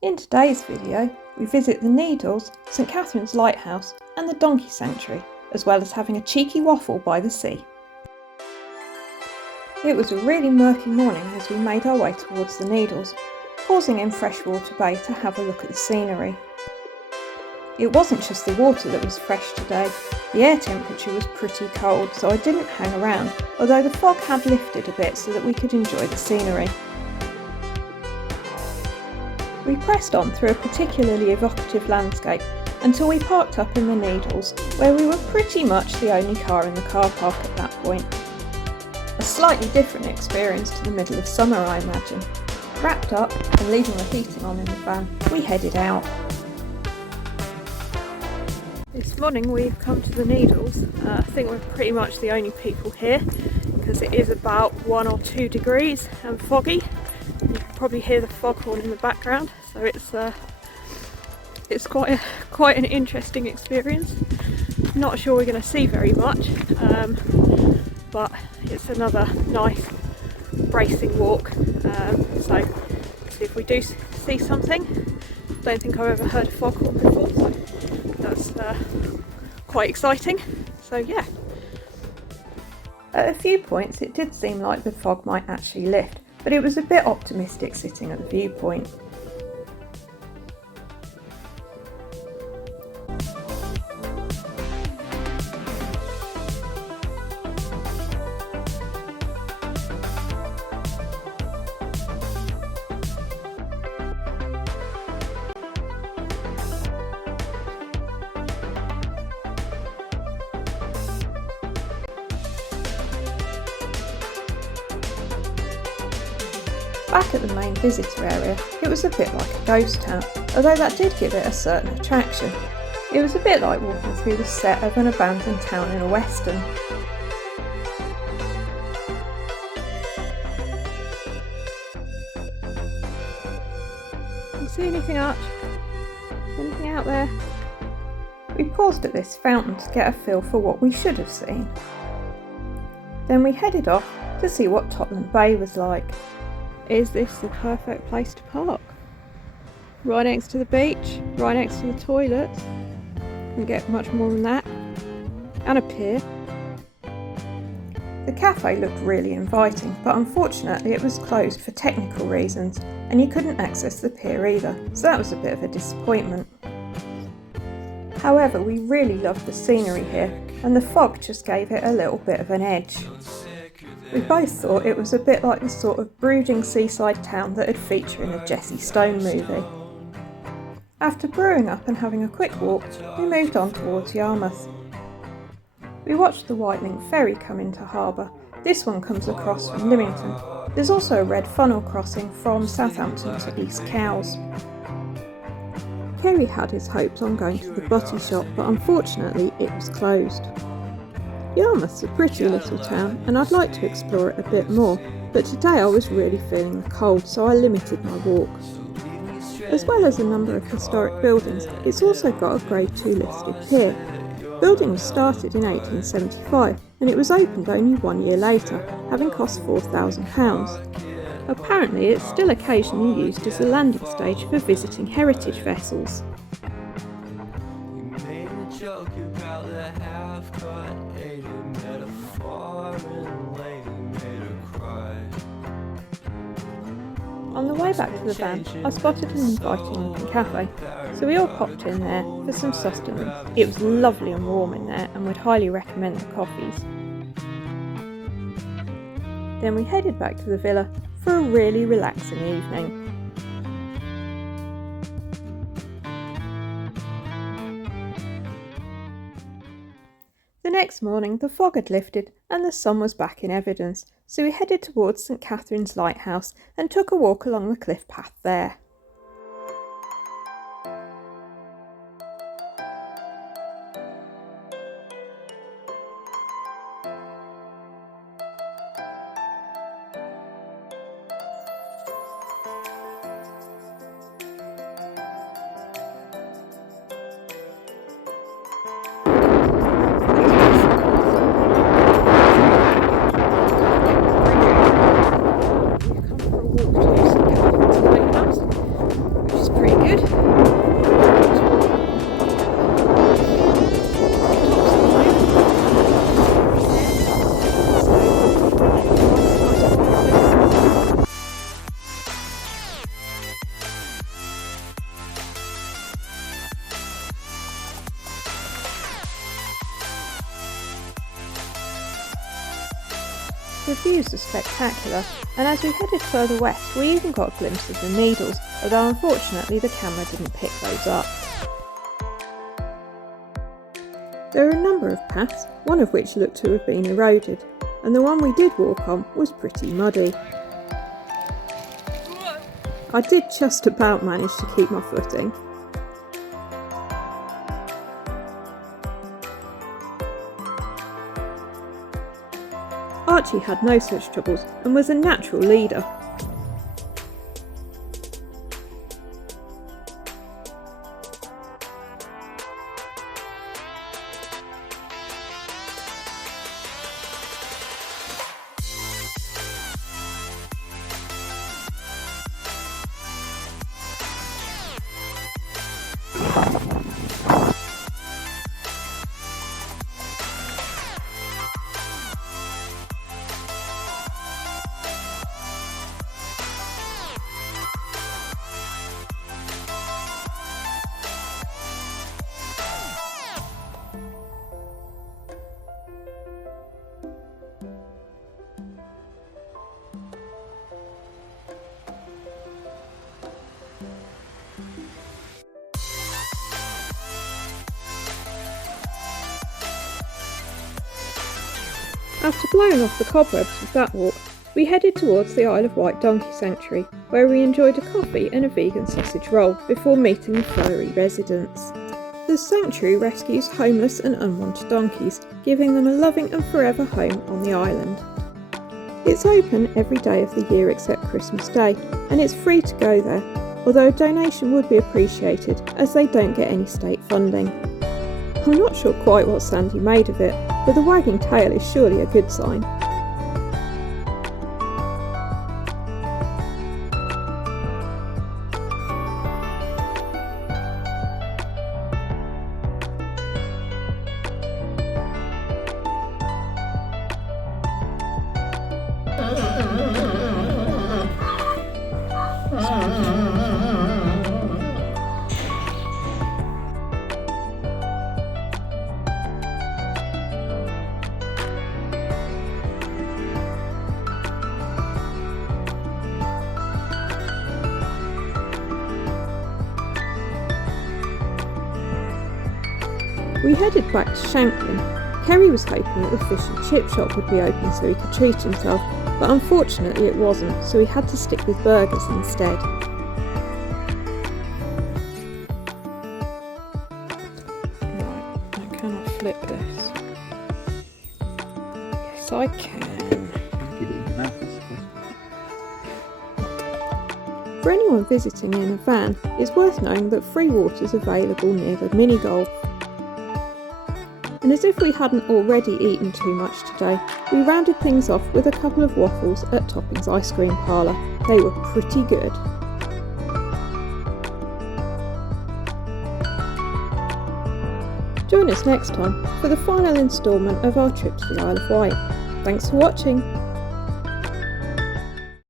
In today's video, we visit the Needles, St Catherine's Lighthouse and the Donkey Sanctuary, as well as having a cheeky waffle by the sea. It was a really murky morning as we made our way towards the Needles, pausing in Freshwater Bay to have a look at the scenery. It wasn't just the water that was fresh today, the air temperature was pretty cold, so I didn't hang around, although the fog had lifted a bit so that we could enjoy the scenery. We pressed on through a particularly evocative landscape until we parked up in the Needles, where we were pretty much the only car in the car park at that point. A slightly different experience to the middle of summer, I imagine. Wrapped up and leaving the heating on in the van, we headed out. This morning we've come to the Needles. I think we're pretty much the only people here because it is about 1 or 2 degrees and foggy. You can probably hear the foghorn in the background, so it's quite an interesting experience. Not sure we're going to see very much, but it's another nice bracing walk. So if we do see something, don't think I've ever heard a foghorn before, so that's quite exciting. So yeah. At a few points it did seem like the fog might actually lift, but it was a bit optimistic sitting at the viewpoint. Back at the main visitor area, it was a bit like a ghost town, although that did give it a certain attraction. It was a bit like walking through the set of an abandoned town in a western. You see anything, Arch? Anything out there? We paused at this fountain to get a feel for what we should have seen. Then we headed off to see what Totland Bay was like. Is this the perfect place to park? Right next to the beach, right next to the toilets. Couldn't get much more than that. And a pier. The cafe looked really inviting, but unfortunately it was closed for technical reasons and you couldn't access the pier either, so that was a bit of a disappointment. However, we really loved the scenery here and the fog just gave it a little bit of an edge. We both thought it was a bit like the sort of brooding seaside town that would feature in a Jesse Stone movie. After brewing up and having a quick walk, we moved on towards Yarmouth. We watched the Whitelink ferry come into harbour. This one comes across from Lymington. There's also a red funnel crossing from Southampton to East Cowes. Kerry had his hopes on going to the butty shop, but unfortunately it was closed. Yarmouth's a pretty little town and I'd like to explore it a bit more, but today I was really feeling the cold, so I limited my walk. As well as a number of historic buildings, it's also got a Grade 2 listed pier. The building was started in 1875 and it was opened only 1 year later, having cost £4,000. Apparently it's still occasionally used as a landing stage for visiting heritage vessels. On the way back to the van, I spotted an inviting looking cafe, so we all popped in there for some sustenance. It was lovely and warm in there and would highly recommend the coffees. Then we headed back to the villa for a really relaxing evening. The next morning the fog had lifted and the sun was back in evidence, so we headed towards St Catherine's Lighthouse and took a walk along the cliff path there. We've come for a walk to St Catherine's Lighthouse. The views are spectacular, and as we headed further west we even got a glimpse of the Needles, although unfortunately the camera didn't pick those up. There are a number of paths, one of which looked to have been eroded, and the one we did walk on was pretty muddy. I did just about manage to keep my footing. Archie had no such troubles and was a natural leader. After blowing off the cobwebs with that walk, we headed towards the Isle of Wight Donkey Sanctuary, where we enjoyed a coffee and a vegan sausage roll before meeting the furry residents. The sanctuary rescues homeless and unwanted donkeys, giving them a loving and forever home on the island. It's open every day of the year except Christmas Day, and it's free to go there, although a donation would be appreciated as they don't get any state funding. I'm not sure quite what Sandy made of it, but the wagging tail is surely a good sign. We headed back to Shanklin. Kerry was hoping that the fish and chip shop would be open so he could treat himself, but unfortunately it wasn't, so we had to stick with burgers instead. Right, I cannot flip this. Yes, I can. For anyone visiting in a van, it's worth knowing that free water is available near the mini golf. And as if we hadn't already eaten too much today, we rounded things off with a couple of waffles at Topping's ice cream parlour. They were pretty good. Join us next time for the final instalment of our trip to the Isle of Wight. Thanks for watching!